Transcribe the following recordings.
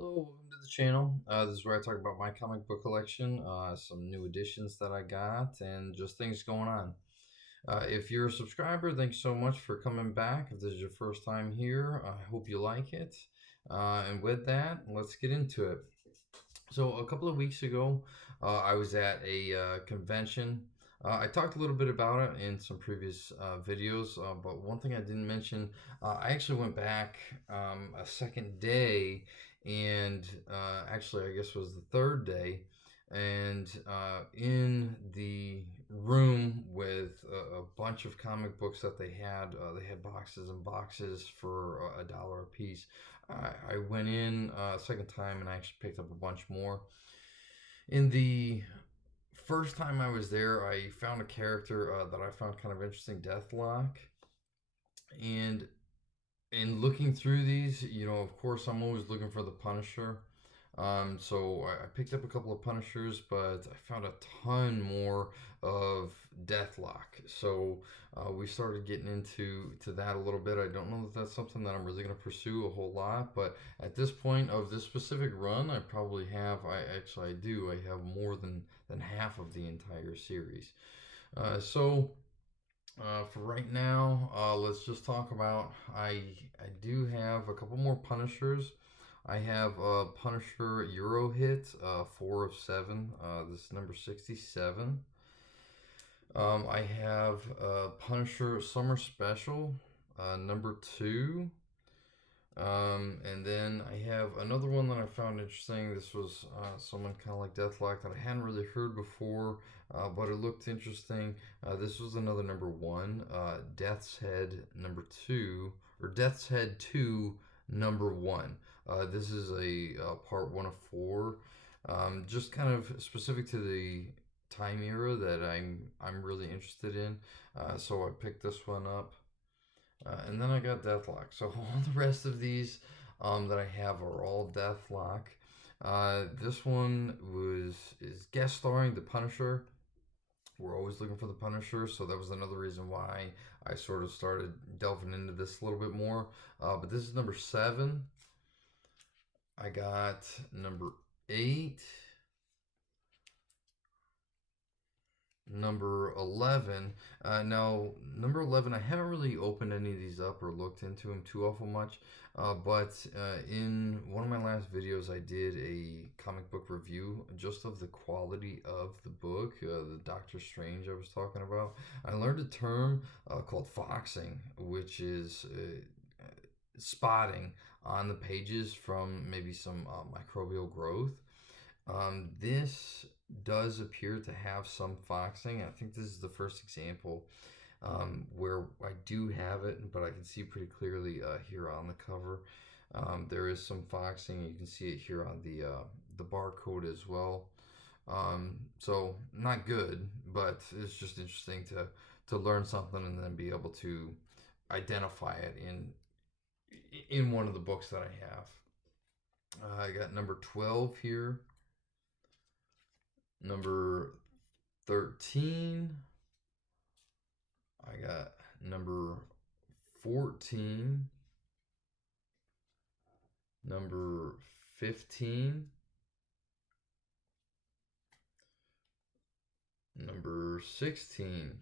Hello, welcome to the channel. This is where I talk about my comic book collection, some new editions that I got, and just things going on. If you're a subscriber, thanks so much for coming back. If this is your first time here, I hope you like it. And with that, let's get into it. So a couple of weeks ago, I was at a convention. I talked a little bit about it in some previous videos, but one thing I didn't mention, I actually went back a second day, and actually, I guess it was the third day, and in the room with a bunch of comic books that they had boxes and boxes for $1 a piece. I went in second time and I actually picked up a bunch more. In the first time I was there, I found a character that I found kind of interesting, Deathlock. And in looking through these, of course, I'm always looking for the Punisher. So I picked up a couple of Punishers, but I found a ton more of Deathlock. So we started getting into that a little bit. I don't know that that's something that I'm really going to pursue a whole lot, but at this point of this specific run, I probably have. I do. I have more than half of the entire series. For right now, let's just talk about. I do have a couple more Punishers. I have Punisher Euro Hit, 4 of 7. This is number 67. I have Punisher Summer Special, number 2. And then I have another one that I found interesting. This was someone kind of like Deathlock that I hadn't really heard before, but it looked interesting. This was another number 1, Death's Head number 2, or Death's Head 2 number 1. This is a part 1 of 4, just kind of specific to the time era that I'm really interested in. So I picked this one up. And then I got Deathlock. So all the rest of these that I have are all Deathlock. This one is guest starring the Punisher. We're always looking for the Punisher, so that was another reason why I sort of started delving into this a little bit more. But this is number 7. I got number 8, number 11. Now, number 11, I haven't really opened any of these up or looked into them too awful much. But in one of my last videos, I did a comic book review just of the quality of the book, the Doctor Strange I was talking about. I learned a term called foxing, which is spotting on the pages from maybe some microbial growth. This does appear to have some foxing. I think this is the first example where I do have it, but I can see pretty clearly here on the cover. There is some foxing. You can see it here on the barcode as well. So not good, but it's just interesting to learn something and then be able to identify it in one of the books that I have. I got number 12 here. Number 13. I got number 14. Number 15. Number 16.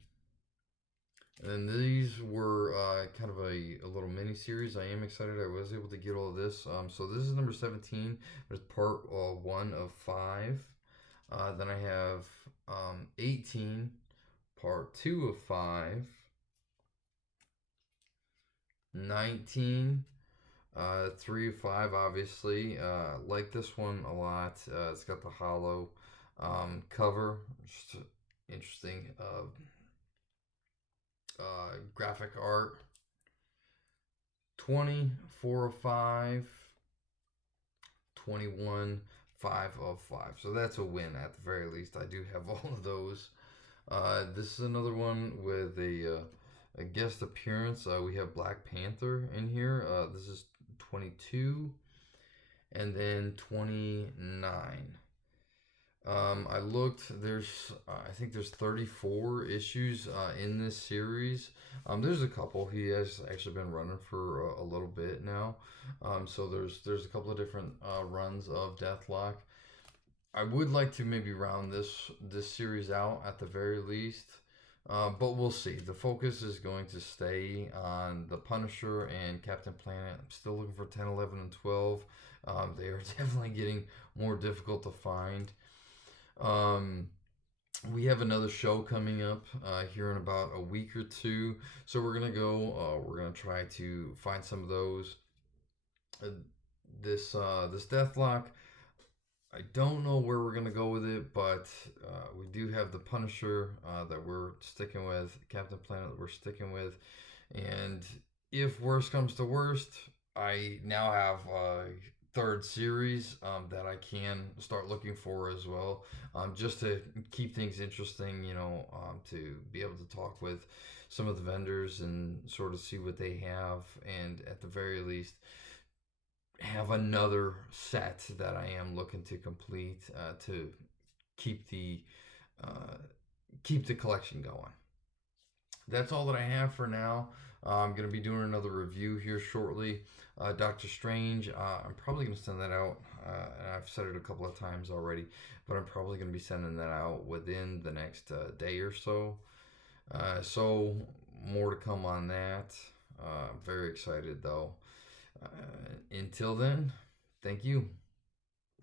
And then these were kind of a little mini series. I am excited I was able to get all of this. So this is number 17, but it's part 1 of 5. Then I have 18, part 2 of 5. 19, 3 of 5, obviously. Like this one a lot. It's got the hollow cover. Just interesting graphic art. 20, 4 of 5. 21, 5 of 5. So that's a win at the very least. I do have all of those. This is another one with a guest appearance. We have Black Panther in here. This is 22 and then 29. I looked. I think there's 34 issues in this series. There's a couple. He has actually been running for a little bit now. So there's a couple of different runs of Deathlock. I would like to maybe round this series out at the very least. But we'll see. The focus is going to stay on the Punisher and Captain Planet. I'm still looking for 10, 11, and 12. They are definitely getting more difficult to find. Um, we have another show coming up here in about a week or two, so we're gonna go. We're gonna try to find some of those. Uh, this Deathlock. I don't know where we're gonna go with it, but we do have the Punisher that we're sticking with, Captain Planet that we're sticking with, and if worst comes to worst, I now have a third series that I can start looking for as well, just to keep things interesting. To be able to talk with some of the vendors and sort of see what they have, and at the very least have another set that I am looking to complete to keep the uh, keep the collection going. That's all that I have for now. I'm going to be doing another review here shortly. Doctor Strange, I'm probably going to send that out. And I've said it a couple of times already, but I'm probably going to be sending that out within the next day or so. So, more to come on that. Very excited though. Until then, thank you.